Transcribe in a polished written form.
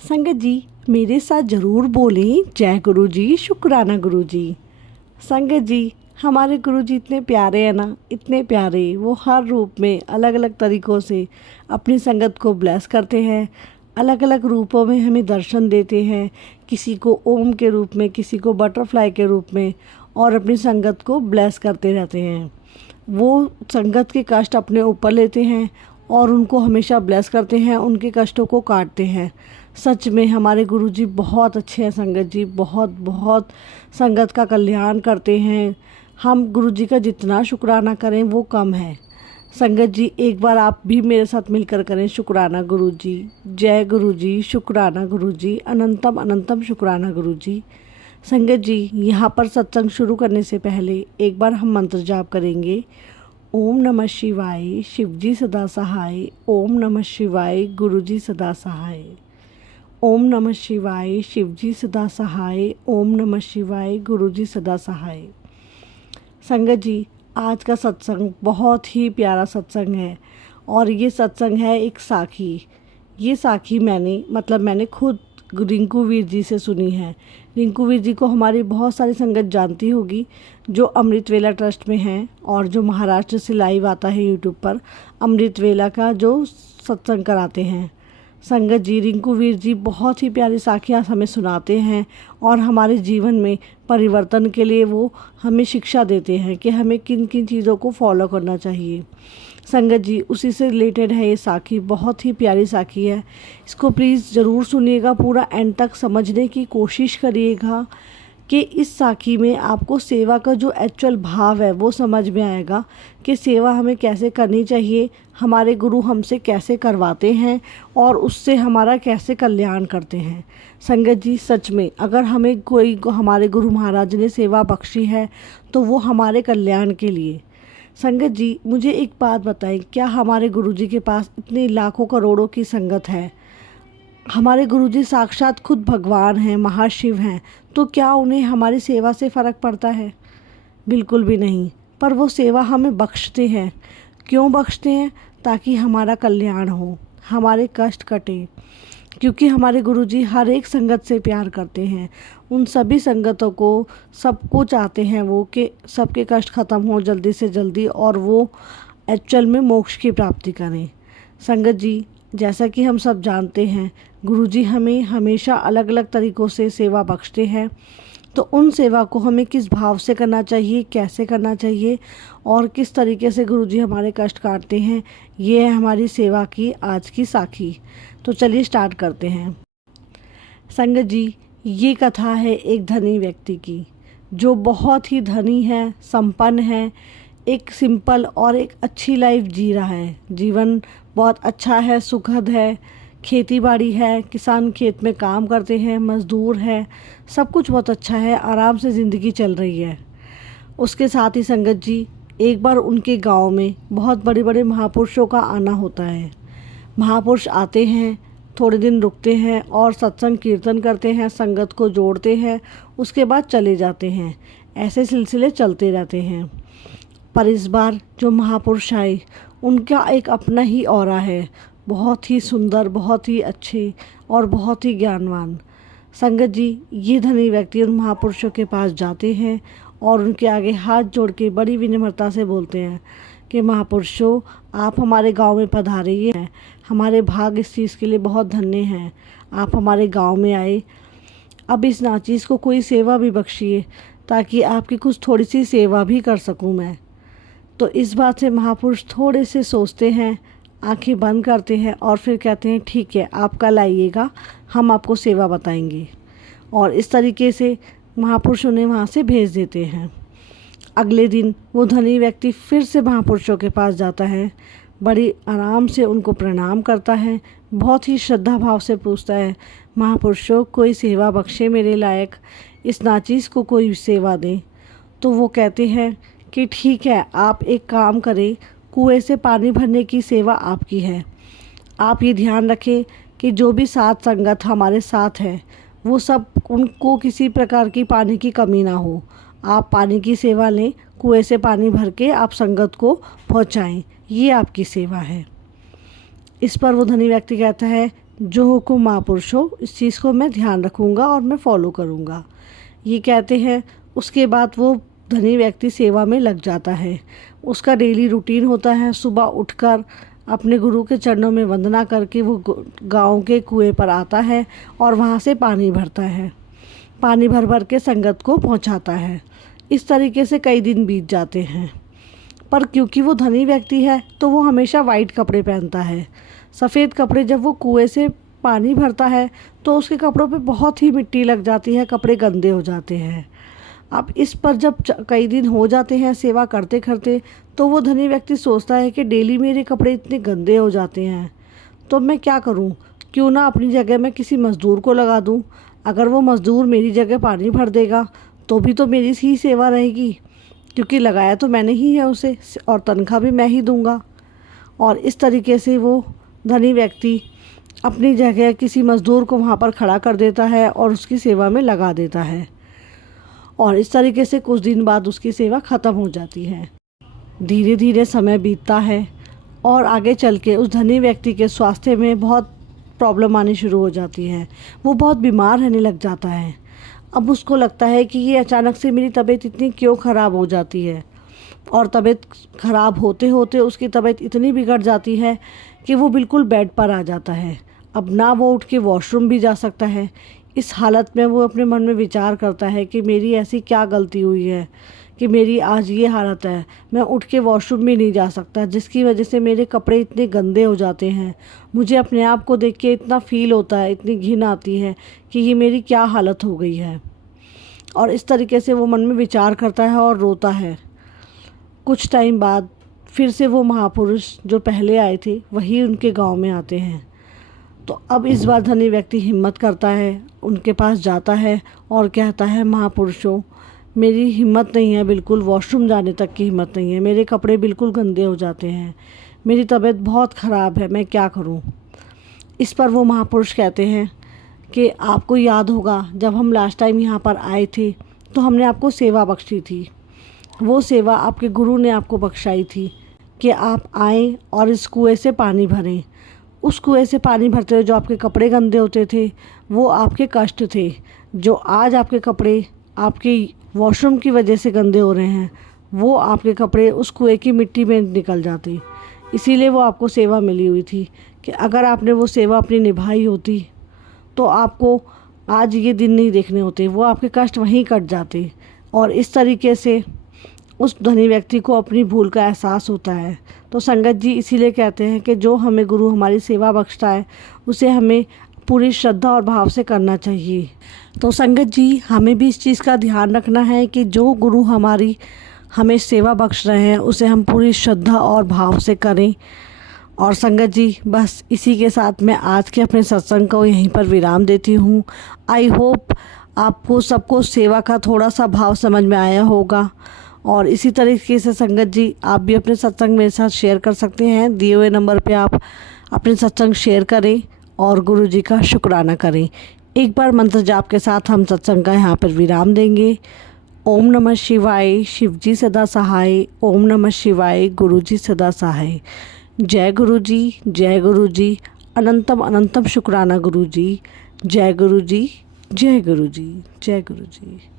संगत जी, मेरे साथ ज़रूर बोलें जय गुरु जी, शुक्राना गुरु जी। संगत जी, हमारे गुरु जी इतने प्यारे हैं ना, इतने प्यारे। वो हर रूप में अलग अलग तरीक़ों से अपनी संगत को ब्लेस करते हैं, अलग अलग रूपों में हमें दर्शन देते हैं। किसी को ओम के रूप में, किसी को बटरफ्लाई के रूप में, और अपनी संगत को ब्लेस करते रहते हैं। वो संगत के कष्ट अपने ऊपर लेते हैं और उनको हमेशा ब्लेस करते हैं, उनके कष्टों को काटते हैं। सच में हमारे गुरुजी बहुत अच्छे हैं संगत जी, बहुत बहुत संगत का कल्याण करते हैं। हम गुरुजी का जितना शुक्राना करें वो कम है। संगत जी, एक बार आप भी मेरे साथ मिलकर करें शुक्राना गुरुजी। जय गुरुजी, शुक्राना गुरुजी, अनंतम अनंतम शुक्राना गुरुजी। संगत जी, यहाँ पर सत्संग शुरू करने से पहले एक बार हम मंत्र जाप करेंगे। ओम नमः शिवाय, शिवजी सदा सहाय। ओम नमः शिवाय, गुरुजी सदा सहाय। ओम नमः शिवाय, शिवजी सदा सहाय। ओम नमः शिवाय, गुरुजी सदा सहाय। संगत जी, आज का सत्संग बहुत ही प्यारा सत्संग है और ये सत्संग है एक साखी। ये साखी मैंने खुद रिंकू वीर जी से सुनी है। रिंकू वीर जी को हमारी बहुत सारी संगत जानती होगी, जो अमृत वेला ट्रस्ट में हैं और जो महाराष्ट्र से लाइव आता है यूट्यूब पर अमृत वेला का जो सत्संग कराते हैं। संगत जी, रिंकू वीर जी बहुत ही प्यारी साखियाँ हमें सुनाते हैं और हमारे जीवन में परिवर्तन के लिए वो हमें शिक्षा देते हैं कि हमें किन किन चीज़ों को फॉलो करना चाहिए। संगत जी, उसी से रिलेटेड है ये साखी, बहुत ही प्यारी साखी है। इसको प्लीज़ ज़रूर सुनिएगा, पूरा एंड तक समझने की कोशिश करिएगा कि इस साखी में आपको सेवा का जो एक्चुअल भाव है वो समझ में आएगा कि सेवा हमें कैसे करनी चाहिए, हमारे गुरु हमसे कैसे करवाते हैं और उससे हमारा कैसे कल्याण करते हैं। संगत जी, सच में अगर हमें कोई हमारे गुरु महाराज ने सेवा बख्शी है तो वो हमारे कल्याण के लिए। संगत जी, मुझे एक बात बताएं, क्या हमारे गुरुजी के पास इतनी लाखों करोड़ों की संगत है? हमारे गुरुजी साक्षात खुद भगवान हैं, महाशिव हैं, तो क्या उन्हें हमारी सेवा से फ़र्क पड़ता है? बिल्कुल भी नहीं। पर वो सेवा हमें बख्शते हैं। क्यों बख्शते हैं? ताकि हमारा कल्याण हो, हमारे कष्ट कटे। क्योंकि हमारे गुरुजी हर एक संगत से प्यार करते हैं। उन सभी संगतों को, सबको चाहते हैं वो कि सबके कष्ट ख़त्म हो जल्दी से जल्दी और वो एक्चुअल में मोक्ष की प्राप्ति करें। संगत जी, जैसा कि हम सब जानते हैं, गुरुजी हमें हमेशा अलग अलग तरीक़ों से सेवा बख्शते हैं। तो उन सेवा को हमें किस भाव से करना चाहिए, कैसे करना चाहिए और किस तरीके से गुरुजी हमारे कष्ट काटते हैं, ये है हमारी सेवा की आज की साखी। तो चलिए स्टार्ट करते हैं। संगत जी, ये कथा है एक धनी व्यक्ति की, जो बहुत ही धनी है, संपन्न है, एक सिंपल और एक अच्छी लाइफ जी रहा है। जीवन बहुत अच्छा है, सुखद है, खेती बाड़ी है, किसान खेत में काम करते हैं, मज़दूर है, सब कुछ बहुत अच्छा है, आराम से ज़िंदगी चल रही है। उसके साथ ही संगत जी, एक बार उनके गांव में बहुत बड़े बड़े महापुरुषों का आना होता है। महापुरुष आते हैं, थोड़े दिन रुकते हैं और सत्संग कीर्तन करते हैं, संगत को जोड़ते हैं, उसके बाद चले जाते हैं। ऐसे सिलसिले चलते रहते हैं। पर इस बार जो महापुरुष आए, उनका एक अपना ही ऑरा है, बहुत ही सुंदर, बहुत ही अच्छे और बहुत ही ज्ञानवान। संगत जी, ये धनी व्यक्ति उन महापुरुषों के पास जाते हैं और उनके आगे हाथ जोड़ के बड़ी विनम्रता से बोलते हैं कि महापुरुषों, आप हमारे गांव में पधारिए हैं, हमारे भाग इस चीज़ के लिए बहुत धन्य हैं, आप हमारे गांव में आए। अब इस नाचीज़ को कोई सेवा भी बख्शिए ताकि आपकी कुछ थोड़ी सी सेवा भी कर सकूं मैं। तो इस बात से महापुरुष थोड़े से सोचते हैं, आंखें बंद करते हैं और फिर कहते हैं ठीक है, आप कल आइएगा, हम आपको सेवा बताएंगे। और इस तरीके से महापुरुष उन्हें वहाँ से भेज देते हैं। अगले दिन वो धनी व्यक्ति फिर से महापुरुषों के पास जाता है, बड़ी आराम से उनको प्रणाम करता है, बहुत ही श्रद्धा भाव से पूछता है, महापुरुषों, कोई सेवा बख्शे मेरे लायक, इस नाचीज़ को कोई सेवा दें। तो वो कहते हैं कि ठीक है, आप एक काम करें, कुएं से पानी भरने की सेवा आपकी है। आप ये ध्यान रखें कि जो भी साथ संगत हमारे साथ है वो सब, उनको किसी प्रकार की पानी की कमी ना हो। आप पानी की सेवा लें, कुएं से पानी भर के आप संगत को पहुंचाएं, ये आपकी सेवा है। इस पर वो धनी व्यक्ति कहता है, जो हुक्म महापुरुष हो, इस चीज़ को मैं ध्यान रखूँगा और मैं फॉलो करूँगा। ये कहते हैं। उसके बाद वो धनी व्यक्ति सेवा में लग जाता है। उसका डेली रूटीन होता है, सुबह उठकर अपने गुरु के चरणों में वंदना करके वो गांव के कुएं पर आता है और वहाँ से पानी भरता है। पानी भर भर के संगत को पहुँचाता है। इस तरीके से कई दिन बीत जाते हैं। पर क्योंकि वो धनी व्यक्ति है तो वो हमेशा वाइट कपड़े पहनता है। सफ़ेद कपड़े जब वो कुएं से पानी भरता है तो उसके कपड़ों पे बहुत ही मिट्टी लग जाती है, कपड़े गंदे हो जाते हैं। अब इस पर जब कई दिन हो जाते हैं सेवा करते करते, तो वो धनी व्यक्ति सोचता है कि डेली मेरे कपड़े इतने गंदे हो जाते हैं, तो मैं क्या करूं? क्यों ना अपनी जगह मैं किसी मज़दूर को लगा दूं। अगर वो मज़दूर मेरी जगह पानी भर देगा तो भी तो मेरी ही सेवा रहेगी, क्योंकि लगाया तो मैंने ही है उसे और तनख्वाह भी मैं ही दूंगा। और इस तरीके से वो धनी व्यक्ति अपनी जगह किसी मज़दूर को वहाँ पर खड़ा कर देता है और उसकी सेवा में लगा देता है। और इस तरीके से कुछ दिन बाद उसकी सेवा ख़त्म हो जाती है। धीरे धीरे समय बीतता है और आगे चल के उस धनी व्यक्ति के स्वास्थ्य में बहुत प्रॉब्लम आनी शुरू हो जाती है। वो बहुत बीमार रहने लग जाता है। अब उसको लगता है कि ये अचानक से मेरी तबीयत इतनी क्यों ख़राब हो जाती है। और तबीयत ख़राब होते होते उसकी तबीयत इतनी बिगड़ जाती है कि वो बिल्कुल बेड पर आ जाता है। अब ना वो उठ के वॉशरूम भी जा सकता है। इस हालत में वो अपने मन में विचार करता है कि मेरी ऐसी क्या गलती हुई है कि मेरी आज ये हालत है। मैं उठ के वॉशरूम भी नहीं जा सकता, जिसकी वजह से मेरे कपड़े इतने गंदे हो जाते हैं। मुझे अपने आप को देख के इतना फ़ील होता है, इतनी घिन आती है कि ये मेरी क्या हालत हो गई है। और इस तरीके से वो मन में विचार करता है और रोता है। कुछ टाइम बाद फिर से वो महापुरुष जो पहले आए थे वही उनके गांव में आते हैं। तो अब इस बार धनी व्यक्ति हिम्मत करता है, उनके पास जाता है और कहता है, महापुरुषों, मेरी हिम्मत नहीं है, बिल्कुल वॉशरूम जाने तक की हिम्मत नहीं है। मेरे कपड़े बिल्कुल गंदे हो जाते हैं, मेरी तबीयत बहुत ख़राब है, मैं क्या करूं? इस पर वो महापुरुष कहते हैं कि आपको याद होगा जब हम लास्ट टाइम यहाँ पर आए थे तो हमने आपको सेवा बख्शी थी। वो सेवा आपके गुरु ने आपको बख्शाई थी कि आप आएँ और इस कुएँ से पानी भरें। उस कुएँ से पानी भरते हुए जो आपके कपड़े गंदे होते थे वो आपके कष्ट थे। जो आज आपके कपड़े आपके वॉशरूम की वजह से गंदे हो रहे हैं, वो आपके कपड़े उस कुएँ की मिट्टी में निकल जाते। इसीलिए वो आपको सेवा मिली हुई थी कि अगर आपने वो सेवा अपनी निभाई होती तो आपको आज ये दिन नहीं देखने होते, वो आपके कष्ट वहीं कट जाते। और इस तरीके से उस धनी व्यक्ति को अपनी भूल का एहसास होता है। तो संगत जी इसीलिए कहते हैं कि जो हमें गुरु हमारी सेवा बख्शता है उसे हमें पूरी श्रद्धा और भाव से करना चाहिए। तो संगत जी हमें भी इस चीज़ का ध्यान रखना है कि जो गुरु हमारी हमें सेवा बख्श रहे हैं उसे हम पूरी श्रद्धा और भाव से करें। और संगत जी बस इसी के साथ मैं आज के अपने सत्संग को यहीं पर विराम देती हूँ। आई होप आपको सबको सेवा का थोड़ा सा भाव समझ में आया होगा। और इसी तरीके से संगत जी आप भी अपने सत्संग मेरे साथ शेयर कर सकते हैं। दिए हुए नंबर पे आप अपने सत्संग शेयर करें और गुरु जी का शुक्राना करें। एक बार मंत्र जाप के साथ हम सत्संग का यहाँ पर विराम देंगे। ओम नमः शिवाय, शिव जी सदा सहाय। ओम नमः शिवाय, गुरु जी सदा सहाय। जय गुरु जी, जय गुरु जी, अनंतम अनंतम शुक्राना गुरु जी। जय गुरु जी, जय गुरु जी, जय गुरु जी।